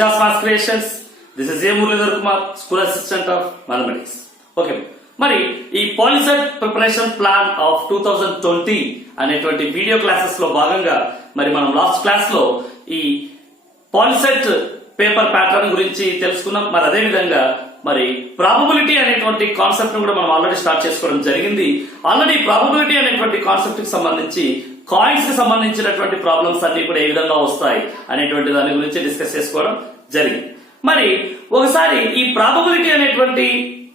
Avija's Mass Creations. This is A. Muralidhar Kumar, School Assistant of Mathematics. Okay. మరి ఈ POLYCET preparation plan of 2020 అనేటువంటి video classes లో భాగంగా మరి మనం లాస్ట్ క్లాస్ లో ఈ పాలిసెట్ పేపర్ ప్యాటర్న్ గురించి తెలుసుకున్నాం. మరి అదే విధంగా మరి ప్రాబబిలిటీ అనేటువంటి కాన్సెప్ట్ ను కూడా మనం ఆల్రెడీ స్టార్ట్ చేసుకోవడం జరిగింది. ఆల్రెడీ ప్రాబబిలిటీ అనేటువంటి కాన్సెప్ట్ కి సంబంధించి కాయిన్స్ కి సంబంధించినటువంటి ప్రాబ్లమ్స్ అన్ని కూడా ఏ విధంగా వస్తాయి అనేటువంటి దాని గురించి డిస్కస్ చేసుకోవడం జరిగింది. మరి ఒకసారి ఈ ప్రాబబిలిటీ అనేటువంటి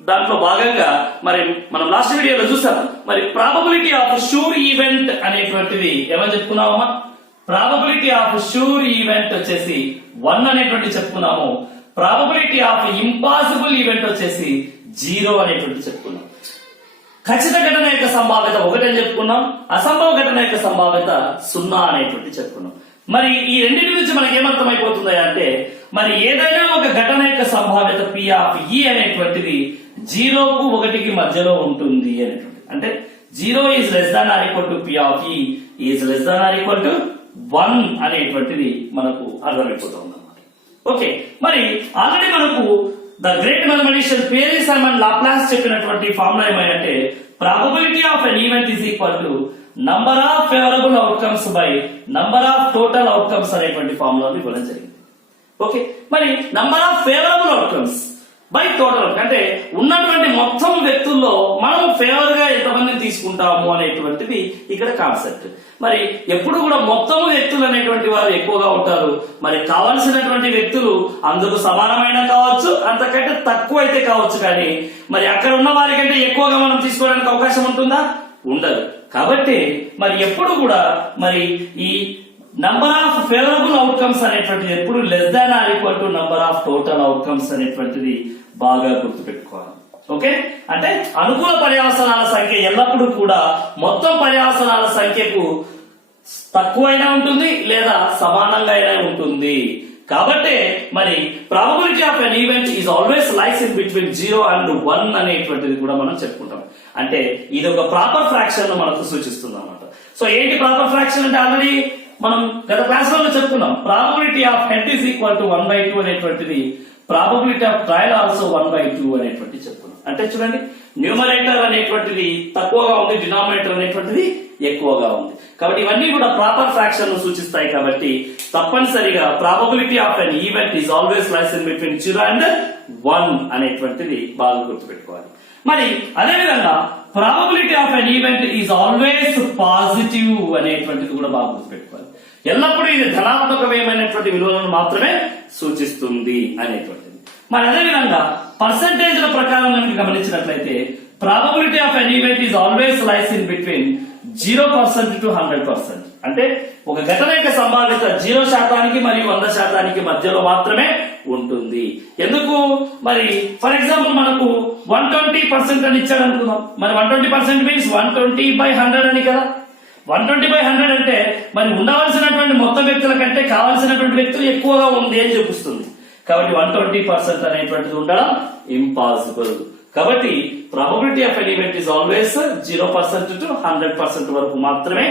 దాంట్లో భాగంగా మరి మనం లాస్ట్ వీడియోలో చూసాం. మరి ప్రాబబిలిటీ ఆఫ్ షూర్ ఈవెంట్ అనేటువంటిది ఏమని చెప్పుకున్నామమ్మా? ప్రాబబిలిటీ ఆఫ్ షూర్ ఈవెంట్ వచ్చేసి 1 అనేటువంటి చెప్పుకున్నాము. ప్రాబబిలిటీ ఆఫ్ ఇంపాసిబుల్ ఈవెంట్ వచ్చేసి 0 అనేటువంటి చెప్పుకున్నాం. ఖచ్చిత ఘటన యొక్క సంభావ్యత 1 అని చెప్పుకున్నాం. అసంభవ ఘటన యొక్క సంభావ్యత 0 అనేటువంటి చెప్పుకున్నాం. మరి ఈ రెండింటి నుంచి మనకి ఏమర్థమైపోతుంది అంటే మరి ఏదైనా ఒక ఘటన యొక్క సంభావ్యత P ఆఫ్ E అనేటువంటిది 0కు 1కి మధ్యలో ఉంటుంది అనేటువంటి, అంటే 0 is less than or equal to P of E is less than or equal to 1 అనేటువంటిది మనకు అర్థమైపోతుంది అన్నమాట. ఓకే, మరి ఆల్రెడీ మనకు the great mathematician పియరే Simon Laplace చెప్పినటువంటి ఫార్ములా ఏమంటే probability of N event is equal to number of favourable outcomes by number of total outcomes అనేటువంటి ఫార్ములాని ఇవ్వడం జరిగింది. ఓకే, మరి number of favourable outcomes by total, అంటే ఉన్నటువంటి మొత్తం వ్యక్తుల్లో మనం ఫేవర్ గా ఎంతమందిని తీసుకుంటాము అనేటువంటిది ఇక్కడ కాన్సెప్ట్. మరి ఎప్పుడు కూడా మొత్తం వ్యక్తులు అనేటువంటి వారు ఎక్కువగా ఉంటారు. మరి కావాల్సినటువంటి వ్యక్తులు అందుకు సమానమైన కావచ్చు, అంతకంటే తక్కువ అయితే కావచ్చు, కానీ మరి అక్కడ ఉన్న వారికంటే ఎక్కువగా మనం తీసుకోవడానికి అవకాశం ఉంటుందా? ఉండదు. కాబట్టి మరి ఎప్పుడు కూడా మరి ఈ నంబర్ ఆఫ్ ఫేవరబుల్ అవుట్కమ్స్ అనేటువంటిది ఎప్పుడు less than or equal to number of total outcomes అనేటువంటిది బాగా గుర్తుపెట్టుకోవాలి. ఓకే, అంటే అనుకూల పర్యావసనాల సంఖ్య ఎల్లప్పుడూ కూడా మొత్తం పర్యావసనాల సంఖ్యకు తక్కువైనా ఉంటుంది లేదా సమానంగా అయినా ఉంటుంది. కాబట్టి మరి probability of N event is always lies in between 0 and 1 అనేటువంటిది కూడా మనం చెప్పుకుంటాం. అంటే ఇది ఒక ప్రాపర్ ఫ్రాక్షన్ ను మనకు సూచిస్తుంది అన్నమాట. సో ఏంటి ప్రాపర్ ఫ్రాక్షన్ అంటే ఆల్రెడీ మనం గత క్లాస్ లో చెప్పుకున్నాం. Probability of head is equal to 1/2 అనేటువంటిది, ప్రాబబిలిటీ ఆఫ్ ట్రయల్ ఆల్సో 1/2 అనేటువంటి చెప్పుకున్నాం. అంటే చూడండి, న్యూమరేటర్ అనేటువంటిది తక్కువగా ఉంది, డినామినేటర్ అనేటువంటిది ఎక్కువగా ఉంది. కాబట్టి ఇవన్నీ కూడా ప్రాపర్ ఫ్రాక్షన్ ను సూచిస్తాయి. కాబట్టి తప్పనిసరిగా probability of N event is always lies in between 0 and 1 అనేటువంటిది బాగా గుర్తుపెట్టుకోవాలి. మరి అదేవిధంగా probability of N event is always positive అనేటువంటిది కూడా బాగా గుర్తుపెట్టుకోవాలి. ఎల్లప్పుడూ ఇది ధనాత్మకమైనటువంటి విలువలను మాత్రమే సూచిస్తుంది అనేటువంటిది. మరి అదేవిధంగా పర్సెంటేజ్ల ప్రకారం కనుక గమనించినట్లయితే probability of N event is always lies in between 0% to 100%. అంటే ఒక ఘటన యొక్క సంభావ్యత 0% మరియు 100% మధ్యలో మాత్రమే ఉంటుంది. ఎందుకు? మరి ఫర్ ఎగ్జాంపుల్ మనకు 120% అని ఇచ్చాడు అనుకుందాం. మరి 120% మీన్స్ 120/100 అని కదా. 120/100 అంటే మరి ఉండవలసినటువంటి మొత్తం వ్యక్తుల కంటే కావాల్సినటువంటి వ్యక్తులు ఎక్కువగా ఉంది అని చూపిస్తుంది. కాబట్టి 120% అనేటువంటిది ఉండడం ఇంపాసిబుల్. కాబట్టి probability of N event is always 0% to 100% వరకు మాత్రమే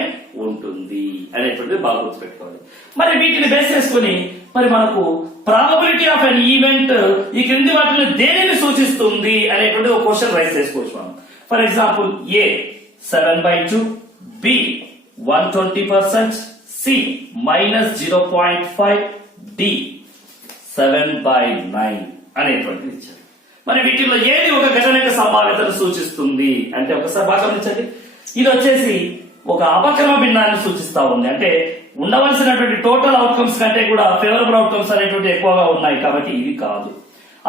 ఉంటుంది అనేటువంటిది బాగా గుర్తుపెట్టుకోవాలి. మరి వీటిని బేస్ చేసుకుని మరి మనకు ప్రాబబిలిటీ ఆఫ్ ఎన్ ఈవెంట్ ఈ క్రింది వాటిని దేనిని సూచిస్తుంది అనేటువంటి ఒక క్వశ్చన్ రైజ్ చేసుకోవచ్చు మనం. For example, A 7/2, B 120%, C -0.5, D 7/9 అనేటువంటిది ఇచ్చారు. మరి వీటిలో ఏది ఒక ఘటన యొక్క సంభావ్యతను సూచిస్తుంది అంటే ఒకసారి బాగా గమనించండి. ఇది వచ్చేసి ఒక అపక్రమ భిన్నాన్ని సూచిస్తా ఉంది. అంటే ఉండవలసినటువంటి టోటల్ అవుట్కమ్స్ కంటే కూడా ఫేవరబుల్ అవుట్కమ్స్ అనేటువంటి ఎక్కువగా ఉన్నాయి. కాబట్టి ఇది కాదు.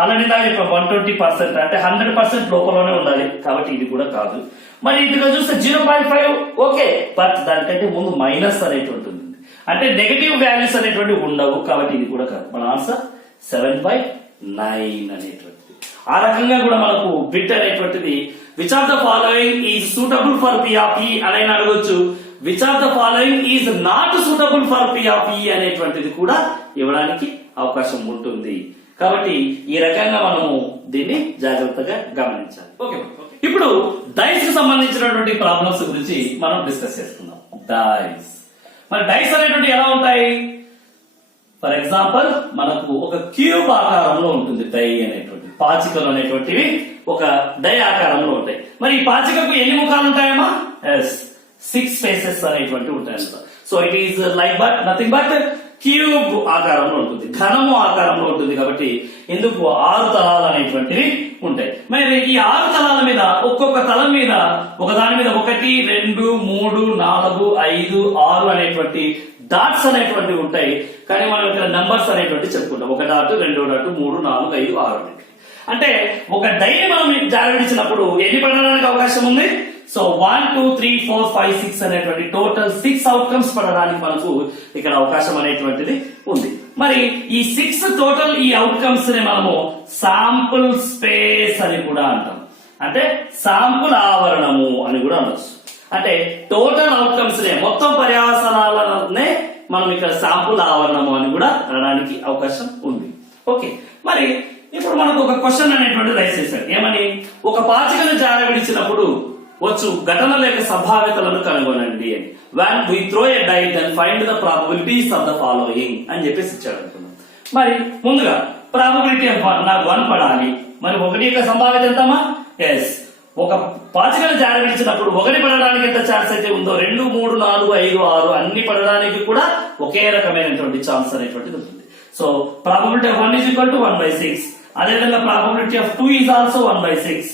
అలానే 120% అంటే 100% లోపలనే ఉండాలి. కాబట్టి ఇది కూడా కాదు. మరి ఇదిగా చూస్తే 0.5 ఓకే, బట్ దానికంటే ముందు మైనస్ అనేటువంటి ఉంది. అంటే నెగటివ్ వాల్యూస్ అనేటువంటి ఉండవు. కాబట్టి ఇది కూడా కాదు. మన ఆన్సర్ 7/9 అనేటువంటిది. ఆ రకంగా కూడా మనకు బిట్ అనేటువంటిది which of the following is suitable for P of E అని అడగొచ్చు. Which of the following is not suitable for P of E అనేటువంటిది కూడా ఇవ్వడానికి అవకాశం ఉంటుంది. కాబట్టి ఈ రకంగా మనము దీన్ని జాగ్రత్తగా గమనించాలి. ఓకే, ఇప్పుడు డైస్ కి సంబంధించినటువంటి ప్రాబ్లమ్స్ గురించి మనం డిస్కస్ చేసుకుందాం. డైస్, మరి డైస్ అనేటువంటి ఎలా ఉంటాయి? ఫర్ ఎగ్జాంపుల్ మనకు ఒక క్యూబ్ ఆకారంలో ఉంటుంది డై అనేటువంటి పాచికలు అనేటువంటివి ఒక డై ఆకారంలో ఉంటాయి. మరి ఈ పాచికకు ఎన్ని ముఖాలు ఉంటాయమ్మా? 6 ఫేసెస్ అనేటువంటివి ఉంటాయన్నమాట. So it is like but nothing but cube ఆకారంలో ఉంటుంది, ఘనము ఆకారంలో ఉంటుంది. కాబట్టి ఎందుకు 6 తలాలు అనేటువంటివి ఉంటాయి. మరి ఈ 6 తలాల మీద ఒక్కొక్క తలం మీద ఒకదాని మీద 1 2 3 4 5 6 అనేటువంటి డాట్స్ అనేటువంటివి ఉంటాయి. కానీ మనం ఇక్కడ నంబర్స్ అనేటువంటి చెప్పుకుంటాం. 1 డాట్ 2 డాట్ 3 4 5 6 అనేటువంటి. అంటే ఒక డైని మనం జారవిడిచినప్పుడు ఎన్ని పడడానికి అవకాశం ఉంది? సో 1 2 3 4 5 6 అనేటువంటి టోటల్ 6 అవుట్కమ్స్ పడడానికి మనకు ఇక్కడ అవకాశం అనేటువంటిది ఉంది. మరి ఈ 6 టోటల్ ఈ అవుట్కమ్స్ ని మనము శాంపుల్ స్పేస్ అని కూడా అంటాం. అంటే శాంపుల్ ఆవరణము అని కూడా అనొచ్చు. అంటే టోటల్ అవుట్కమ్స్ నే మొత్తం పర్యావసనాలనే మనం ఇక్కడ శాంపుల్ ఆవరణము అని కూడా అనడానికి అవకాశం ఉంది. ఓకే, మరి ఇప్పుడు మనకు ఒక క్వశ్చన్ అనేటువంటి రైస్ చేశాడు. ఏమని? ఒక పాచికను జార విడిచినప్పుడు వచ్చు ఘటన లేక సంభావ్యతలను కనుగొనండి అని. when we throw a die then find the probabilities of the following అని చెప్పేసి ఇచ్చాడు అనుకున్నాం. మరి ముందుగా ప్రాబబిలిటీ ఆఫ్ 1 నాకు 1 పడాలి. మరి 1 యొక్క సంభావ్యత ఎంతమ్మా? ఎస్, ఒక పాచికను జార విడిచినప్పుడు 1 పడడానికి ఎంత ఛాన్స్ అయితే ఉందో 2 3 4 5 6 అన్ని పడడానికి కూడా ఒకే రకమైనటువంటి ఛాన్స్ అనేటువంటిది ఉంటుంది. So probability of 1 is equal to 1/6. అదేవిధంగా probability of 2 is also 1/6.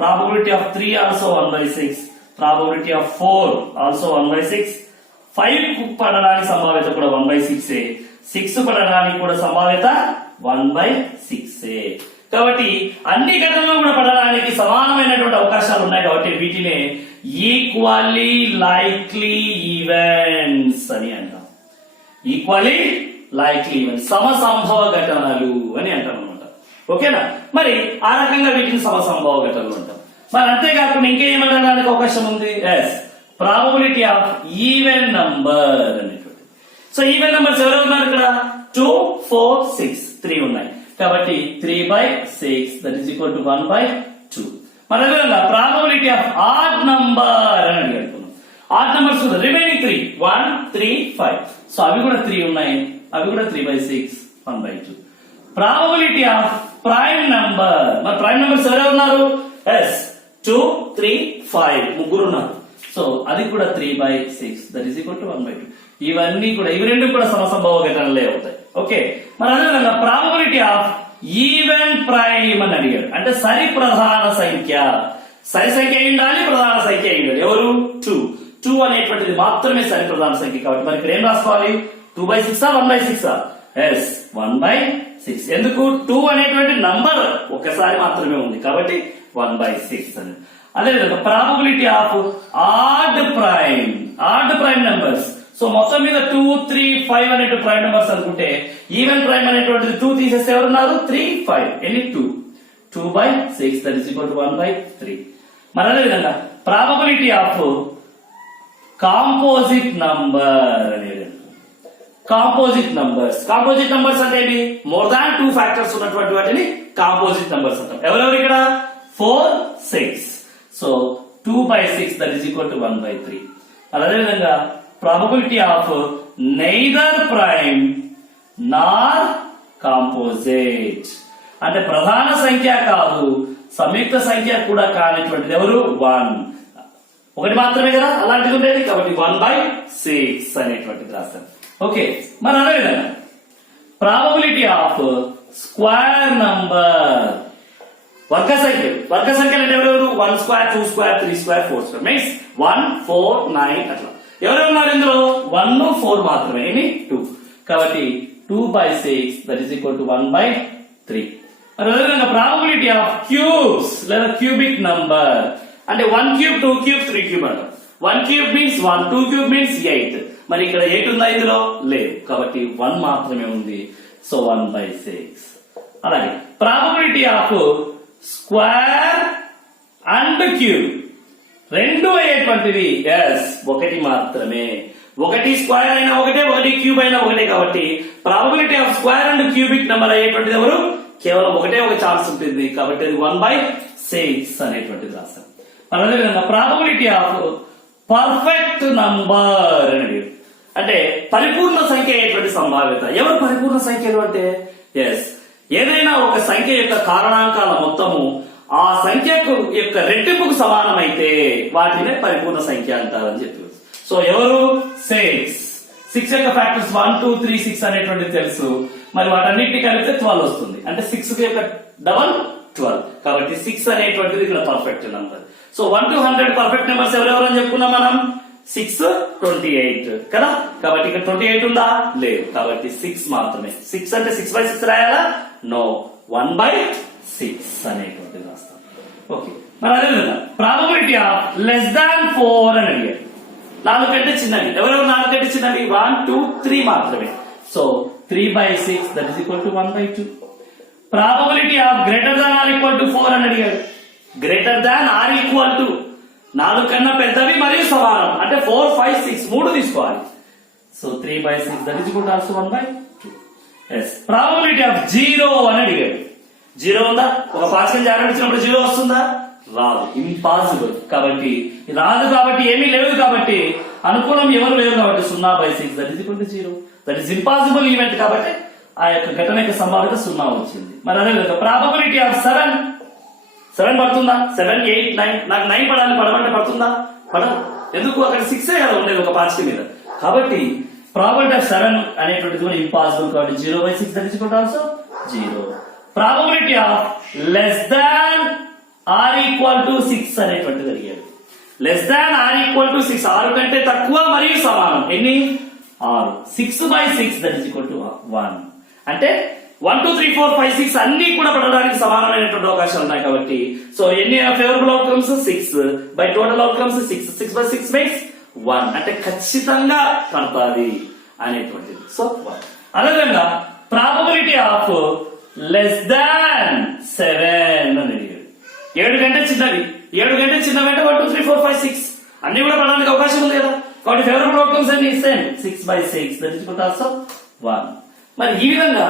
Probability of 3 also 1/6. Probability of 4 also 1/6. 5 పడడానికి సంభావ్యత కూడా 1/6. 6 పడడానికి కూడా సంభావ్యత 1/6. కాబట్టి అన్ని ఘటనలు కూడా పడడానికి సమానమైనటువంటి అవకాశాలు ఉన్నాయి. కాబట్టి వీటినే ఈక్వల్లీ లైక్లీ ఈవెంట్స్ అని అంటాం. ఈక్వల్లీ లైక్లీ ఈవెంట్స్, సమసంభవ ఘటనలు అని అంటాం అనమాట. ఓకేనా? మరి ఆ రకంగా వీటిని సమసంభవ ఘటనలు అంటాం. మరి అంతేకాకుండా ఇంకేమనడానికి అవకాశం ఉంది? Yes, probability of even number అనేటువంటి. సో ఈవెన్ నంబర్స్ ఎవరు ఉన్నారు ఇక్కడ? 2 4 6 3 ఉన్నాయి. కాబట్టి 3/6 దట్ ఈస్ ఈక్వల్ టు 1/2. మరి అదేవిధంగా ప్రాబబిలిటీ ఆఫ్ ఆడ్ నంబర్ అని అడుగుతున్నాం. Add numbers remaining 3 1 3 5. సో అవి కూడా 3 ఉన్నాయి, అవి కూడా 3/6 1/2. ప్రాబబిలిటీ ఆఫ్ ప్రైమ్ నంబర్, మరి ప్రైమ్ నంబర్స్ ఎవరెవరు ఉన్నారు? ఎస్ 2 3 5 ముగ్గురు ఉన్నారు. సో అది కూడా 3/6 దట్ ఈస్ ఈక్వల్ టు 1/2. ఇవన్నీ కూడా ఇవి రెండు కూడా సమసంభవ ఘటనలే అవుతాయి. ఓకే, మరి అదేవిధంగా ప్రాబబిలిటీ ఆఫ్ ఈవెన్ ప్రైమ్ అని అడిగాడు. అంటే సరి ప్రధాన సంఖ్య, సరి సంఖ్య ఉండాలి, ప్రధాన సంఖ్య ఉండాలి. ఎవరు? 2 అనేటువంటిది మాత్రమే సరి ప్రధాన సంఖ్య. కాబట్టి మరి ఇక్కడ ఏం రాసుకోవాలి? 2/6 1/6? ఎస్ 1/6. ఎందుకు? 2 అనేటువంటి నంబర్ ఒకసారి మాత్రమే ఉంది కాబట్టి 1/6 అని. అదేవిధంగా probability of odd prime numbers. So మొత్తం మీద 2 3 5 అనేటువంటి ప్రైమ్ నంబర్స్ అనుకుంటే ఈవెన్ ప్రైమ్ అనేటువంటిది 2 తీసేస్తే ఎవరున్నారు? 3 5 ఎన్ని? 2/6 దట్ ఈస్ ఈక్వల్ టు 1/3. మరి అదేవిధంగా ప్రాబబిలిటీ ఆఫ్ కాంపోజిట్ నంబర్ అనేది. కాంపోజిట్ నంబర్స్ అంటే ఏంటి? మోర్ దాన్ 2 ఫ్యాక్టర్స్ ఉన్నటువంటి వాటిని కాంపోజిట్ నంబర్స్ అంటాం. ఎవరెవరు ఇక్కడ? 4 6. So 2/6 that is equal to 1/3. అదేవిధంగా probability of neither prime Nar composite, అంటే ప్రధాన సంఖ్య కాదు సంయుక్త సంఖ్య కూడా కానిటువంటిది ఎవరు? 1. ఒకటి మాత్రమే కదా అలాంటిది ఉండేది. కాబట్టి 1/6 అనేటువంటిది రాస్తాం. ఓకే, మరి అదేవిధంగా ప్రాబబిలిటీ ఆఫ్ స్క్వేర్ నంబర్, వర్గ సంఖ్యలు అంటే ఎవరెవరు? 1 square 2 square 3 square 4 square means 1 4 9 అట్లా. ఎవరెవరున్నారు ఇందులో? 1 4 మాత్రమే, ఎన్ని? 2. కాబట్టి 2/6 దట్ ఈస్ ఈక్వల్ టు 1/3. మరి అదేవిధంగా ప్రాబబిలిటీ ఆఫ్ క్యూబ్స్ లేదా క్యూబిక్ నంబర్, అంటే 1 cube 2 cube 3 cube అంటాం. 1 cube మీన్స్ 1, 2 cube మీన్స్ 8. మరి ఇక్కడ 8 ఉందా ఇందులో? లేదు. కాబట్టి 1 మాత్రమే ఉంది. సో 1/6. అలాగే probability of square and cube రెండు అయ్యేటువంటిది ఎస్ 1 మాత్రమే. 1 స్క్వేర్ అయినా ఒకటే, 1 క్యూబ్ అయినా ఒకటే. కాబట్టి probability of square and cubic number అయ్యేటువంటిది ఎవరు? కేవలం ఒకటే ఒక ఛాన్స్ ఉంటుంది. కాబట్టి అది 1/6 అనేటువంటిది రాస్తాం. అదేవిధంగా ప్రాబబిలిటీ ఆఫ్ పర్ఫెక్ట్ నంబర్ అనేది. అంటే పరిపూర్ణ సంఖ్య అయ్యేటువంటి సంభావ్యత. ఎవరు పరిపూర్ణ సంఖ్యలు అంటే ఎస్, ఏదైనా ఒక సంఖ్య యొక్క కారణాంకాల మొత్తము ఆ సంఖ్యకు యొక్క రెట్టింపుకు సమానమైతే వాటినే పరిపూర్ణ సంఖ్య అంటారని చెప్పి. సో ఎవరు 6 యొక్క ఫ్యాక్టర్స్ 1 2 3 6 అనేటువంటిది తెలుసు. మరి వాటన్నిటిని కలిపితే 12 వస్తుంది. అంటే 6 యొక్క డబల్ 12. కాబట్టి 6 అనేటువంటిది ఇక్కడ perfect number. So 1 to 100 perfect numbers ఎవరెవరు అని చెప్పుకున్నాం మనం. 6 28 కదా. కాబట్టి ఇక్కడ 28 ఉందా? లేదు. కాబట్టి 6 మాత్రమే. 6 అంటే 6/6 రాయాలా? నో, 1/6 అనేటువంటిది రాస్తాం. ఓకే, మరి అదేవిధంగా ప్రాబబిలిటీ ఆఫ్ లెస్ దాన్ 4 అని అడిగారు. 4 కంటే చిన్నవి ఎవరెవరు? 4 కంటే చిన్నవి 1 2 3 మాత్రమే. So 3/6 that is equal to 1/2. Probability of greater than or equal to 4 అని అడిగాడు. Greater than or equal to 4 కన్నా పెద్దవి మరియు సమానం అంటే 4 5 6 3 తీసుకోవాలి. So 3/6 that is equal to also 1/2. Yes, probability of 0 అని అడిగాడు. 0 ఉందా? ఒక పార్షియల్ జాగ్రత్త 0 వస్తుందా? రాదు, ఇంపాసిబుల్. కాబట్టి రాదు, కాబట్టి ఏమీ లేదు, కాబట్టి అనుకూలం ఎవరు లేరు, కాబట్టి 0/6 that is equal to 0. That is impossible event. కాబట్టి ఆ యొక్క ఘటన యొక్క సంభావ్యత 0 వచ్చింది. మరి అదేవిధంగా ప్రాబబిలిటీ ఆఫ్ 7 పడుతుందా? 7 8 9 నాకు 9 పడాలి, పడమంటే పడుతుందా? పడదు. ఎందుకు? అక్కడ 6 కదా ఉండేది ఒక పార్షియల్ మీద. కాబట్టి ప్రాబబిలిటీ ఆఫ్ 7 అనేటువంటిది కూడా ఇంపాసిబుల్. కాబట్టి 0/6 that is equal to also 0. Probability of less than or equal to 6 అనేటువంటిది అడిగాడు. Less than or equal to 6, 6 కంటే తక్కువ మరియు సమానం. ఎన్ని? 6. 6/6 దట్ ఈస్ ఈక్వల్ టు 1. అంటే 1 2 3 4 5 6 అన్ని కూడా పడడానికి సమానమైనటువంటి అవకాశాలు ఉన్నాయి. కాబట్టి సో ఎన్ని favourable outcomes? 6 by total outcomes 6. 6/6 makes 1. అంటే ఖచ్చితంగా పడతాది అనేటువంటిది. సో 1. అదేవిధంగా ప్రాబబిలిటీ ఆఫ్ లెస్ దాన్ 7 అని అడిగాడు. 7 కంటే చిన్నవి. 7 కంటే చిన్నవి అంటే 1 2 3 4 5 6 అన్ని కూడా పడడానికి అవకాశం ఉంది కదా. కాబట్టి ఫేవరబుల్ అవుట్కమ్స్ అన్ని same. 6/6 that is equal to also 1. మరి ఈ విధంగా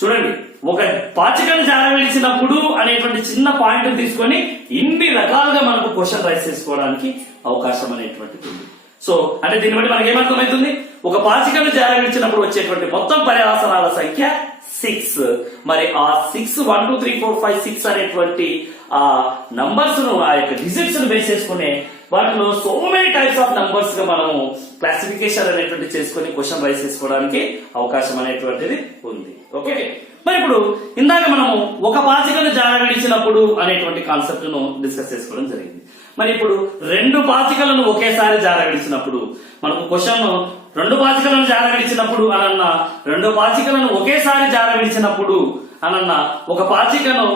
చూడండి, ఒక పాచికను జారవిడిచినప్పుడు అనేటువంటి చిన్న పాయింట్ తీసుకొని ఇన్ని రకాలుగా మనకు క్వశ్చన్ రైస్ చేసుకోవడానికి అవకాశం అనేటువంటిది ఉంది. సో అంటే దీన్ని బట్టి మనకి ఏమర్థమవుతుంది? ఒక పాచికను జారవిడిచినప్పుడు వచ్చేటువంటి మొత్తం పర్యావసనాల సంఖ్య 6. మరి ఆ 6 1 2 3 4 5 6 అనేటువంటి ఆ నంబర్స్ ను, ఆ యొక్క డిజిట్స్ ను బేస్ చేసుకునే వాటిలో so many types of numbers గా మనము క్లాసిఫికేషన్ అనేటువంటి చేసుకుని క్వశ్చన్ రైస్ చేసుకోవడానికి అవకాశం అనేటువంటిది ఉంది. ఓకే, మరి ఇప్పుడు ఇందాక మనము ఒక పాచికను జారవిడిచినప్పుడు అనేటువంటి కాన్సెప్ట్ ను డిస్కస్ చేసుకోవడం జరిగింది. మరి ఇప్పుడు 2 పాచికలను ఒకేసారి జారవిడిచినప్పుడు మనకు క్వశ్చన్ 2 పాచికలను జారవిడిచినప్పుడు అనన్నా, 2 పాచికలను ఒకేసారి జారవిడిచినప్పుడు అనన్నా, ఒక పాచికను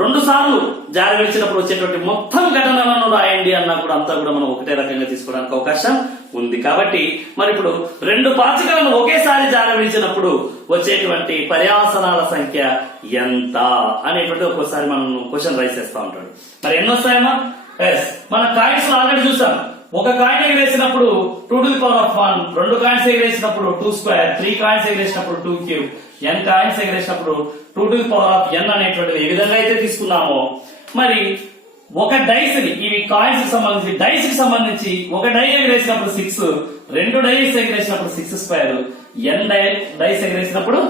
2 సార్లు జారవిడిచినప్పుడు వచ్చేటువంటి మొత్తం ఘటనలను రాయండి అన్నా కూడా అంతా కూడా మనం ఒకటే రకంగా తీసుకోవడానికి అవకాశం ఉంది. కాబట్టి మరి ఇప్పుడు 2 పాచికలను ఒకేసారి జారవిడిచినప్పుడు వచ్చేటువంటి పర్యావసనాల సంఖ్య ఎంత అనేటువంటి ఒక్కోసారి మనం క్వశ్చన్ రైస్ చేస్తా ఉంటాడు. మరి ఎన్ని వస్తాయమ్మా? ఎస్, మన కాయిన్స్ ఆల్రెడీ చూసాం. ఒక కాయిన్ ఎగిరేసినప్పుడు 2 to the power of 1, 2 coins ఎగిరేసినప్పుడు 2², 3 కాయిన్స్ ఎగిరేసినప్పుడు 2³ n కాయిన్స్ ఎగిరేసినప్పుడు 2 to the power of n అనేటువంటిది ఏ విధంగా అయితే తీసుకున్నామో, మరి ఒక డైస్ ని, ఇవి కాయిన్స్ కి సంబంధించి డైస్ కి సంబంధించి ఒక డై ఎగిరేసినప్పుడు 6, 2 డైస్ ఎగిరేసినప్పుడు 6², n డైస్ ఎగిరేసినప్పుడు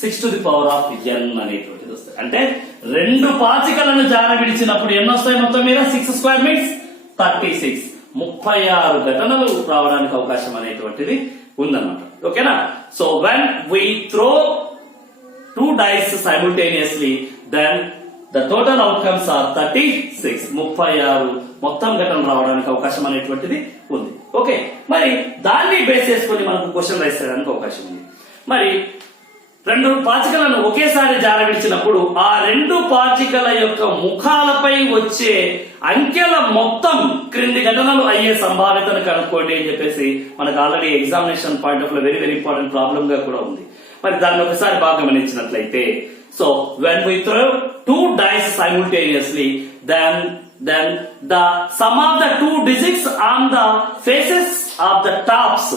6 to the power of n అనేటువంటిది వస్తాయి. అంటే 2 పాచికలను జారవిడిచినప్పుడు ఎన్ని వస్తాయి మొత్తం మీద? 6² మీన్స్ 36. 36 ఘటనలు రావడానికి అవకాశం అనేటువంటిది ఉందన్నమాట. ఓకేనా? So when we throw 2 dice simultaneously, then the total outcomes are 36. 36 మొత్తం ఘటనలు రావడానికి అవకాశం అనేటువంటిది ఉంది. ఓకే, మరి దాన్ని బేస్ చేసుకొని మనకు క్వశ్చన్ రైస్ చేయడానికి అవకాశం ఉంది. మరి 2 పాచికలను ఒకేసారి జారవిడిచినప్పుడు ఆ 2 పాచికల యొక్క ముఖాలపై వచ్చే అంకెల మొత్తం క్రింది ఘటనలు అయ్యే సంభావ్యతను కనుక్కోండి అని చెప్పేసి మనకు ఆల్రెడీ ఎగ్జామినేషన్ పాయింట్ ఆఫ్ లో వెరీ వెరీ ఇంపార్టెంట్ ప్రాబ్లమ్ గా కూడా ఉంది. మరి దాన్ని ఒకసారి బాగా గమనించినట్లయితే, so when we throw 2 dice simultaneously, then the sum of the 2 digits on the faces of the tops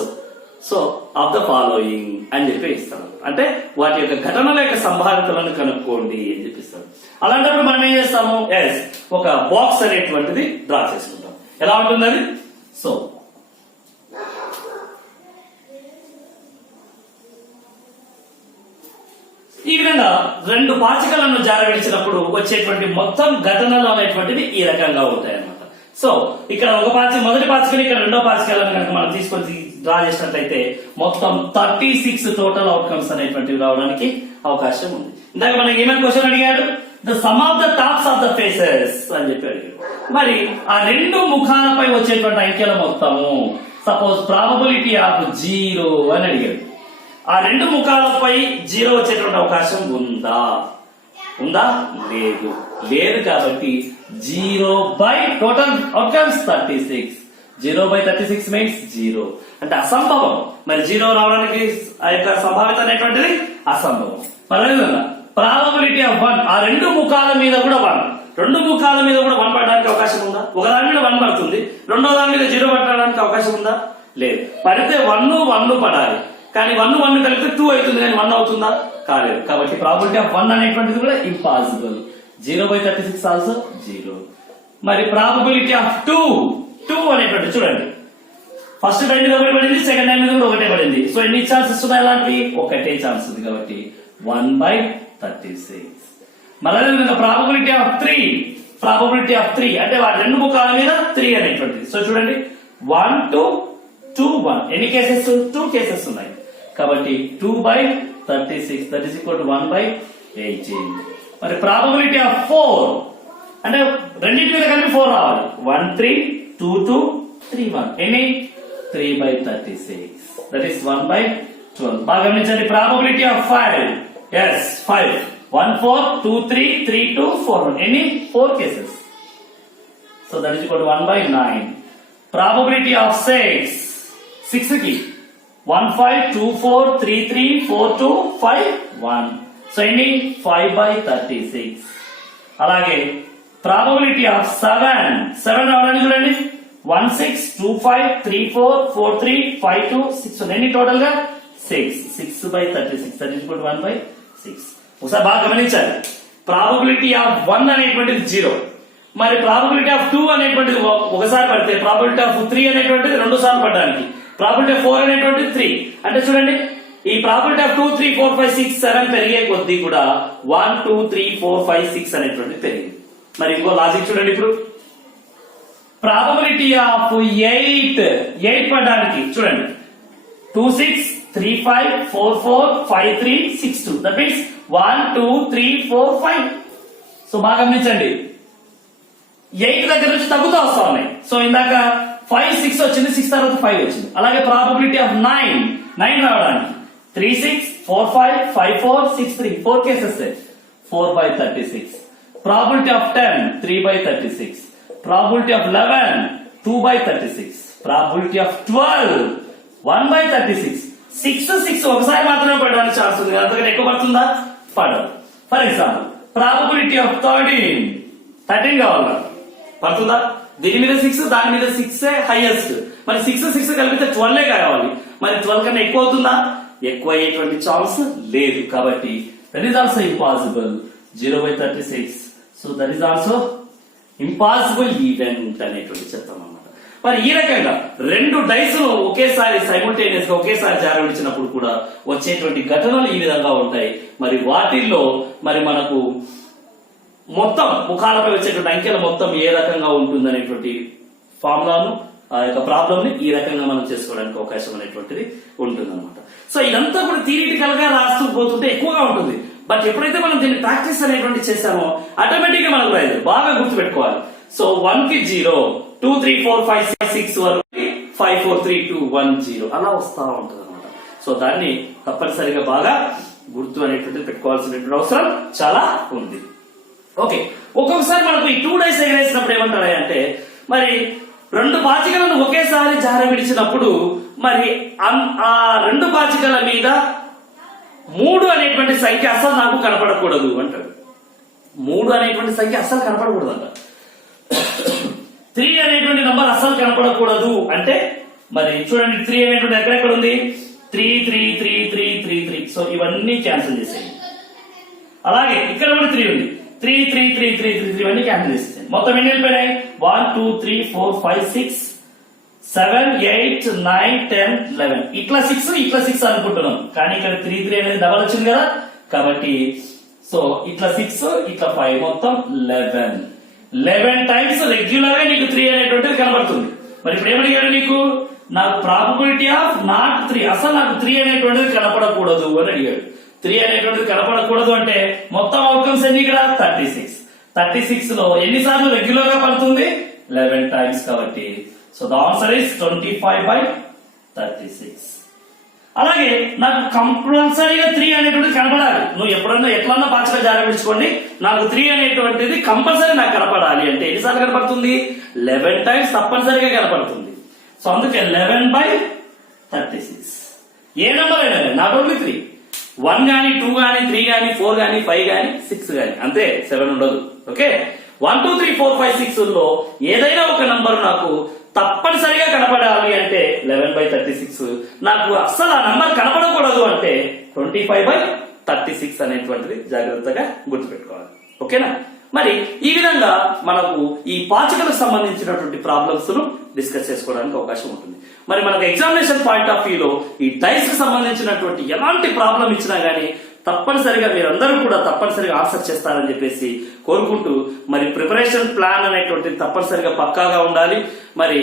so of the following అని చెప్పి ఇస్తాడు. అంటే వాటి యొక్క ఘటనల యొక్క సంభావ్యతలను కనుక్కోండి అని చెప్పిస్తాడు. అలాంటప్పుడు మనం ఏం చేస్తాము? ఎస్, ఒక బాక్స్ అనేటువంటిది డ్రా చేసుకుంటాం. ఎలా ఉంటుంది అది? సో రెండు పాచికలను జారవిడిచినప్పుడు వచ్చేటువంటి మొత్తం ఘటనలు అనేటువంటివి ఈ రకంగా ఉంటాయి అన్నమాట. సో ఇక్కడ మొదటి పాచికలు, ఇక్కడ రెండో పాచికలను కనుక మనం తీసుకొని డ్రా చేసినట్లయితే మొత్తం 36 టోటల్ అవుట్కమ్స్ అనేటువంటివి రావడానికి అవకాశం ఉంది. ఇందాక మనకి ఏమైనా క్వశ్చన్ అడిగాడు, the sum of the tops of the faces అని చెప్పి అడిగాడు. మరి ఆ రెండు ముఖాలపై వచ్చేటువంటి అంకెల మొత్తము, సపోజ్ ప్రాబబిలిటీ ఆఫ్ 0 అని అడిగాడు. ఆ రెండు ముఖాలపై 0 వచ్చేటువంటి అవకాశం ఉందా? లేదు కాబట్టి 0 by total outcomes 36. 0 by 36 means 0. అంటే అసంభవం. మరి 0 రావడానికి ఆ యొక్క సంభావ్యత అనేటువంటిది అసంభవం. ప్రాబబిలిటీ ఆఫ్ 1, ఆ రెండు ముఖాల మీద కూడా 1, రెండు ముఖాల మీద కూడా 1 పడడానికి అవకాశం ఉందా? ఒక దాని మీద 1 పడుతుంది, రెండో దాని మీద 0 పడడానికి అవకాశం ఉందా? లేదు. పడితే 1 పడాలి, కానీ 1 కలిపితే 2 అవుతుంది, కానీ 1 అవుతుందా? కాలేదు. కాబట్టి ప్రాబిలిటీ ఆఫ్ 1 అనేటువంటిది కూడా ఇంపాసిబుల్. 0 by 36 also 0. మరి ప్రాబిలిటీ ఆఫ్ 2 అనేటువంటి చూడండి, ఫస్ట్ టైం మీద 1 పడింది, సెకండ్ టైం మీద కూడా 1 పడింది. సో ఎన్ని ఛాన్సెస్ ఉన్నాయి? అలాంటివి ఒకటే ఛాన్స్ ఉంది కాబట్టి 1 by 36. మరలా ప్రాబిలిటీ ఆఫ్ 3 అంటే వాటి రెండు ముఖాల మీద 3 అనేటువంటిది. సో చూడండి 1 2 2 1, ఎన్ని కేసెస్? 2 కేసెస్ ఉన్నాయి కాబట్టి 2 by 36 that is equal to 1 by 18. మరి ప్రాబబిలిటీ ఆఫ్ 4 అంటే రెండింటి మీద కలిపి 4 రావాలి. 1 3 2 2 3 1, ఎన్ని? 3 by 36 that is 1 by 12. బాగా గమనించండి. ప్రాబబిలిటీ ఆఫ్ 5, yes 5, 1 4 2 3 3 2 4 1, ఎన్ని? 4 cases. So that is equal to 1 by 9. Probability of 6 కి 1 5 2 4 3 3 4 2 5 1, సో ఎన్ని? 5 by 36. అలాగే ప్రాబబిలిటీ ఆఫ్ 7 రావడానికి చూడండి 1 6 2 5 3 4 4 3 5 2 6, ఎన్ని టోటల్ గా? 6 by 36 that is equal to 1 by 6. ఒకసారి బాగా గమనించాలి. ప్రాబబిలిటీ ఆఫ్ 1 అనేటువంటిది 0, మరి ప్రాబబిలిటీ ఆఫ్ 2 అనేటువంటిది ఒకసారి పడితే, ప్రాబబిలిటీ ఆఫ్ 3 అనేటువంటిది 2 సార్లు పడడానికి, ప్రాబబిలిటీ ఆఫ్ 4 అనేటువంటిది 3. అంటే చూడండి ఈ ప్రాబబిలిటీ ఆఫ్ 2 3 4 5 6 7 పెరిగే కొద్దీ కూడా 1 2 3 4 5 6 అనేటువంటిది పెరిగింది. మరి ఇంకో లాజిక్ చూడండి. ఇప్పుడు ప్రాబబిలిటీ ఆఫ్ 8 పడడానికి చూడండి 2 6 3 5 4 4 5 3 6 2, దట్ మీన్స్ 1 2 3 4 5. సో బాగా గమనించండి, 8 దగ్గర నుంచి తగ్గుతూ వస్తా ఉన్నాయి. సో ఇందాక 5 6 వచ్చింది, 6 తర్వాత 5 వచ్చింది. అలాగే ప్రాబబిలిటీ ఆఫ్ 9 రావడానికి 3 6 4 5 5 4 6 3, 4 cases 4 by 36. Probability of 10 3 by 36. Probability of 11 2 by 36. Probability of 12 1 by 36. 6 ఒకసారి మాత్రమే పడడానికి ఛాన్స్ ఉంది, అంతకంటే ఎక్కువ పడుతుందా? పడదు. ఫర్ ఎగ్జాంపుల్ ప్రాబబిలిటీ ఆఫ్ 13 కావాలి, పడుతుందా? దీని మీద 6, దాని మీద 6 హైయెస్ట్. మరి 6 కలిపితే 12 కావాలి, మరి 12 కన్నా ఎక్కువ అవుతుందా? ఎక్కువ అయ్యేటువంటి ఛాన్స్ లేదు. కాబట్టి that is also impossible. 0 by 36, so that is also impossible event అనేటువంటి చెప్తాం అన్నమాట. మరి ఈ రకంగా రెండు డైస్ ఒకేసారి సైమల్టేనియస్ గా ఒకేసారి జారవిడిచినప్పుడు కూడా వచ్చేటువంటి ఘటనలు ఈ విధంగా ఉంటాయి. మరి వాటిల్లో మరి మనకు మొత్తం ముఖాలపై వచ్చేటువంటి అంకెల మొత్తం ఏ రకంగా ఉంటుంది అనేటువంటి ఫార్ములాను, ఆ యొక్క ప్రాబ్లమ్ ని ఈ రకంగా మనం చేసుకోవడానికి అవకాశం అనేటువంటిది ఉంటుంది అనమాట. సో ఇదంతా కూడా థియరిటికల్ గా రాస్తూ పోతుంటే ఎక్కువగా ఉంటుంది. బట్ ఎప్పుడైతే మనం దీన్ని ప్రాక్టీస్ అనేటువంటి చేసామో ఆటోమేటిక్ గా మనకు రాదు. బాగా గుర్తు పెట్టుకోవాలి. సో 1 కి 0, 2 3 4 5 6 వరకు 5 4 3 2 1 0 అలా వస్తా ఉంటుంది అనమాట. సో దాన్ని తప్పనిసరిగా బాగా గుర్తు అనేటువంటిది పెట్టుకోవాల్సినటువంటి అవసరం చాలా ఉంది. ఓకే, ఒక్కొక్కసారి మనకు ఈ 2 డైస్ ఎగరేసినప్పుడు ఏమంటారు అంటే, మరి రెండు పాచికలను ఒకేసారి జారవిడిచినప్పుడు మరి ఆ రెండు పాచికల మీద 3 అనేటువంటి సంఖ్య అసలు నాకు కనపడకూడదు అంటాడు. 3 అనేటువంటి సంఖ్య అసలు కనపడకూడదు అంట. 3 అనేటువంటి నంబర్ అసలు కనపడకూడదు అంటే మరి చూడండి 3 అనేటువంటి ఎక్కడెక్కడ ఉంది? 3 3 3 3 3 3. సో ఇవన్నీ క్యాన్సిల్ చేసేయండి. అలాగే ఇక్కడ కూడా 3 ఉంది. 3 3 3 3 3 3 ఇవన్నీ క్యాన్సిల్ చేసేయండి. మొత్తం ఎన్ని వెళ్ళిపోయినాయి? 1 2 3 4 5 6 7 8 9 10 11. ఇట్లా 6 అనుకుంటున్నాం, కానీ ఇక్కడ 3 3 అనేది డబల్ వచ్చింది కదా, కాబట్టి సో ఇట్లా 6 ఇట్లా 5 మొత్తం 11 టైమ్స్ రెగ్యులర్ గా నీకు 3 అనేటువంటిది కనబడుతుంది. మరి ఇప్పుడు ఏమడిగాడు నీకు, నాకు ప్రాబబిలిటీ ఆఫ్ నాట్ 3, అసలు నాకు 3 అనేటువంటిది కనపడకూడదు అని అడిగాడు. 3 అనేటువంటిది కనపడకూడదు అంటే మొత్తం అవుట్కమ్స్ ఎన్ని ఇక్కడ 36 లో ఎన్నిసార్లు రెగ్యులర్ గా పడుతుంది 11 టైమ్స్ కాబట్టి సో ద ఆన్సర్ ఇస్ 25/36. అలాగే నాకు కంపల్సరీగా 3 అనేటువంటిది కనపడాలి. నువ్వు ఎప్పుడన్నా ఎట్లన్నా పాచగా జాగ్రత్త నాకు 3 అనేటువంటిది కంపల్సరీ నాకు కనపడాలి అంటే ఎన్నిసార్లు కనపడుతుంది 11 టైమ్స్ తప్పనిసరిగా కనపడుతుంది. సో అందుకే 11/36 ఏ నెంబర్ అయినా నాట్ ఓన్లీ 3, 1 గానీ 2 గానీ 3 గానీ 4 గానీ 5 గానీ 6 గానీ అంతే, 7 ఉండదు. ఓకే, 1 2 3 4 5 6 లో ఏదైనా ఒక నంబర్ నాకు తప్పనిసరిగా కనపడాలి అంటే 11/36, నాకు అస్సలు ఆ నంబర్ కనపడకూడదు అంటే 25/36 అనేటువంటిది జాగ్రత్తగా గుర్తుపెట్టుకోవాలి. ఓకేనా, మరి ఈ విధంగా మనకు ఈ పాచికలకు సంబంధించినటువంటి ప్రాబ్లమ్స్ ను డిస్కస్ చేసుకోవడానికి అవకాశం ఉంటుంది. మరి మనకు ఎగ్జామినేషన్ పాయింట్ ఆఫ్ వ్యూలో ఈ డైస్ కి సంబంధించినటువంటి ఎలాంటి ప్రాబ్లం ఇచ్చినా గానీ తప్పనిసరిగా మీరందరూ కూడా తప్పనిసరిగా ఆన్సర్ చేస్తారని చెప్పేసి కోరుకుంటూ, మరి ప్రిపరేషన్ ప్లాన్ అనేటువంటిది తప్పనిసరిగా పక్కాగా ఉండాలి. మరి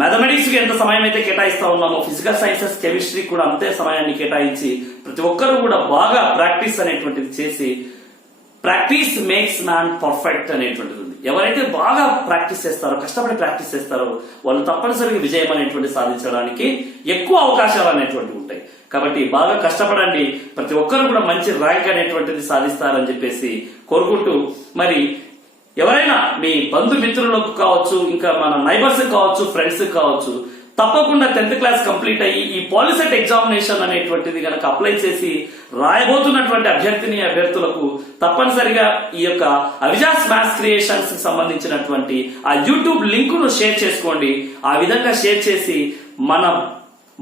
మ్యాథమెటిక్స్ కి ఎంత సమయం అయితే కేటాయిస్తా ఉన్నామో ఫిజికల్ సైన్సెస్ కెమిస్ట్రీ కూడా అంతే సమయాన్ని కేటాయించి ప్రతి ఒక్కరు కూడా బాగా ప్రాక్టీస్ అనేటువంటిది చేసి, ప్రాక్టీస్ మేక్స్ మ్యాన్ పర్ఫెక్ట్ అనేటువంటిది ఉంది. ఎవరైతే బాగా ప్రాక్టీస్ చేస్తారో, కష్టపడి ప్రాక్టీస్ చేస్తారో వాళ్ళు తప్పనిసరిగా విజయం అనేటువంటి సాధించడానికి ఎక్కువ అవకాశాలు అనేటువంటివి ఉంటాయి. కాబట్టి బాగా కష్టపడండి, ప్రతి ఒక్కరు కూడా మంచి ర్యాంక్ అనేటువంటిది సాధిస్తారని చెప్పేసి కోరుకుంటూ, మరి ఎవరైనా మీ బంధుమిత్రులకు కావచ్చు, ఇంకా మన నైబర్స్ కావచ్చు, ఫ్రెండ్స్ కావచ్చు, తప్పకుండా 10th క్లాస్ కంప్లీట్ అయ్యి ఈ పాలిసెట్ ఎగ్జామినేషన్ అనేటువంటిది కనుక అప్లై చేసి రాయబోతున్నటువంటి అభ్యర్థులకు తప్పనిసరిగా ఈ యొక్క అవిజాస్ మ్యాథ్స్ క్రియేషన్స్ కి సంబంధించినటువంటి ఆ యూట్యూబ్ లింక్ ను షేర్ చేసుకోండి. ఆ విధంగా షేర్ చేసి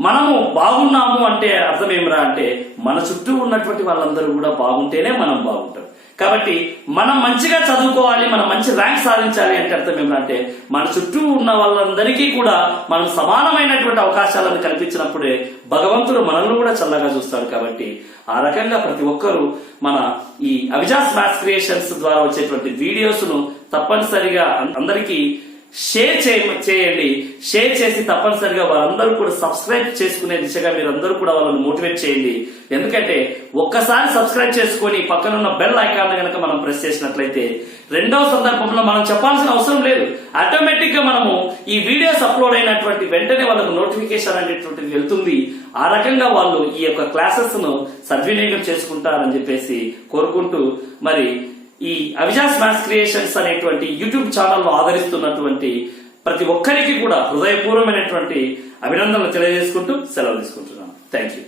మనము బాగున్నాము అంటే అర్థం ఏమిరా అంటే మన చుట్టూ ఉన్నటువంటి వాళ్ళందరూ కూడా బాగుంటేనే మనం బాగుంటాం. కాబట్టి మనం మంచిగా చదువుకోవాలి, మనం మంచి ర్యాంక్ సాధించాలి అంటే అర్థం ఏమిటంటే మన చుట్టూ ఉన్న వాళ్ళందరికీ కూడా మనం సమానమైనటువంటి అవకాశాలను కల్పించినప్పుడే భగవంతుడు మనల్ని కూడా చల్లగా చూస్తాడు. కాబట్టి ఆ రకంగా ప్రతి ఒక్కరూ మన ఈ అవిజాస్ మ్యాథ్స్ క్రియేషన్స్ ద్వారా వచ్చేటువంటి వీడియోస్ ను తప్పనిసరిగా అందరికీ షేర్ చేయండి. షేర్ చేసి తప్పనిసరిగా వారందరూ కూడా సబ్స్క్రైబ్ చేసుకునే దిశగా మీరందరూ కూడా వాళ్ళని మోటివేట్ చేయండి. ఎందుకంటే ఒక్కసారి సబ్స్క్రైబ్ చేసుకుని పక్కనున్న బెల్ ఐకాన్ కనుక మనం ప్రెస్ చేసినట్లయితే రెండవ సందర్భంలో మనం చెప్పాల్సిన అవసరం లేదు, ఆటోమేటిక్ గా మనము ఈ వీడియోస్ అప్లోడ్ అయినటువంటి వెంటనే వాళ్ళకు నోటిఫికేషన్ అనేటువంటిది వెళ్తుంది. ఆ రకంగా వాళ్ళు ఈ యొక్క క్లాసెస్ ను సద్వినియోగం చేసుకుంటారని చెప్పేసి కోరుకుంటూ, మరి ఈ అవిజాస్ మ్యాథ్స్ క్రియేషన్స్ అనేటువంటి యూట్యూబ్ ఛానల్ లో ఆదరిస్తున్నటువంటి ప్రతి ఒక్కరికి కూడా హృదయపూర్వమైనటువంటి అభినందనలు తెలియజేసుకుంటూ సెలవు తీసుకుంటున్నాను. Thank you.